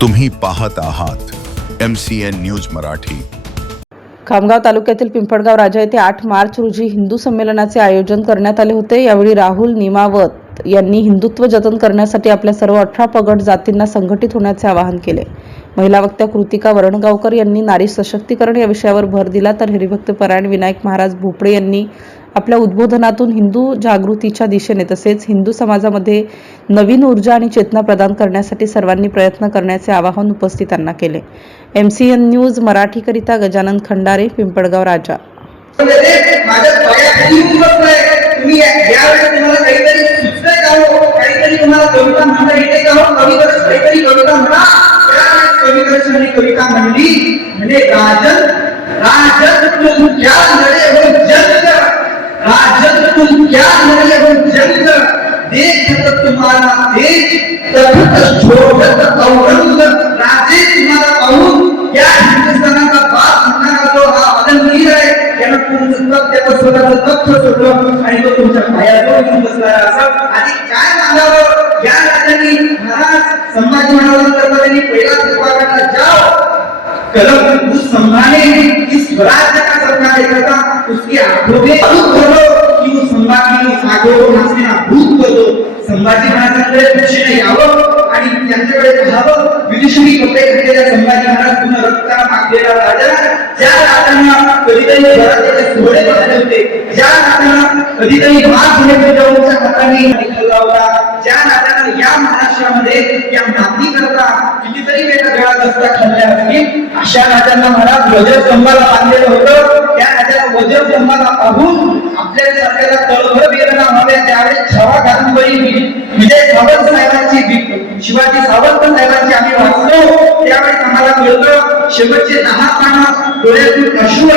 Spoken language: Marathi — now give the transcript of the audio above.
तुम्ही पाहत आहात MCN न्यूज मराठी। खामगाव तालुक्यातील पिंपळगाव राजा येथे 8 मार्च रोजी हिंदू संमेलनाचे आयोजन करण्यात आले होते। यावेळी राहुल निमावत यांनी हिंदुत्व जतन करण्यासाठी आपल्या सर्व 18 पगड जातींना संघटित होण्याचे आवाहन केले। महिला वक्त्या कृतिका वरणगावकर यांनी नारी सशक्तीकरण या विषयावर भर दिला, तर हरिभक्त परायण विनायक महाराज भोपळे यांनी आपल्या उद्बोधनातून हिंदू जागृतीच्या दिशेने तसेच हिंदू समाजामध्ये नवीन ऊर्जा आणि चेतना प्रदान करण्यासाठी सर्वांनी प्रयत्न करण्याचे आवाहन उपस्थितांना केले। MCN न्यूज मराठीकरिता गजानन खंडारे, पिंपळगाव राजा। कविता म्हणली म्हणजे राजन तुम क्या लड़े हो जंग, राजन तुम क्या लड़े हो जंग, देखत तुम्हारा तेज तखत शोभत औरंग, राजे तुम्हाला पाहून या हिंदुस्थानाचा बाप म्हणणारा जो हा आलमगीर आहे त्यानं तुमचं तप त्याचं स्वतःचं तख्त सोडलं आणि तो तुमच्या पायाजवळ येऊन बसला। असं आधी काय मागावं या राजांनी महाराज संभाजी महाराजांना त्यांनी पहिला विभागाला जाओ कलम उस संभाले इस स्वराज्य का सरकार करता उसके आंखों में भूत करो कि उस संभाजी उस आगो नाचना भूत करो। संभाजी महाराजांकडे दक्षिण यावं आणि त्यांच्याकडे पाहावं। विदुषी कपडे घातलेल्या संभाजी महाराज पुन्हा रक्ताला मागलेला राजा, ज्या राजांना कधीतरी घरात सोहळे बसले होते, ज्या राजांना कधीतरी मास घेऊनच्या हाताने निघाला होता, ज्या राजांना या महाराष्ट्रामध्ये या माती करता कितीतरी वेळा गळा दस्ता खाल्ल्या असतील, अशा राजांना महाराज वज्रस्तंभाला बांधलेलं होतं। त्या राजाला वज्रस्तंभाला पाहून आपल्या सरकारला तळभर वेदना व्हाव्या, त्यावेळेस छावा कादंबरी विजय सावंत साहेबांची, शिवाजी सावंत साहेबांची आम्ही वाचलो, त्यावेळेस आम्हाला कळलं शेवटचे 10 पानं डोळ्यातून अश्रू